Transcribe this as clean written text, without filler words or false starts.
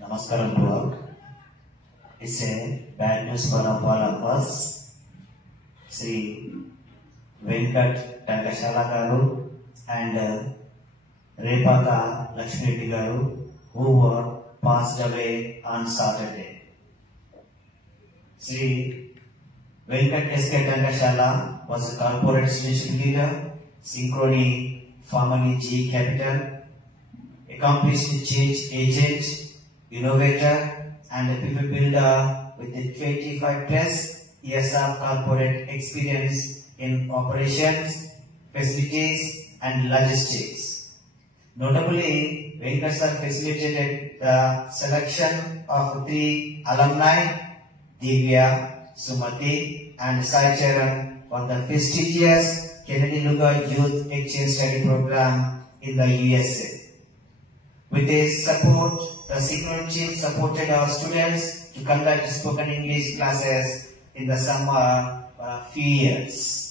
Namaskaram to all. It's a bad news for all of us. Sri Venkat Tankashala Garu and Repaka Lakshmi Reddy Garu, who were passed away on Saturday. Sri Venkat S.K. Tankashala was a corporate solution leader, Synchrony, formerly GE Capital, accomplished change agent, innovator, and a people builder with a 25 plus years of corporate experience in operations, facilities, and logistics. Notably, Venkat sir facilitated the selection of 3 alumni, Divya, Sumati, and Sai Charan, for the prestigious Kennedy Lugar Youth Exchange Study Program in the USA. With his support, the Synchrony team supported our students to conduct spoken English classes in the summer for a few years.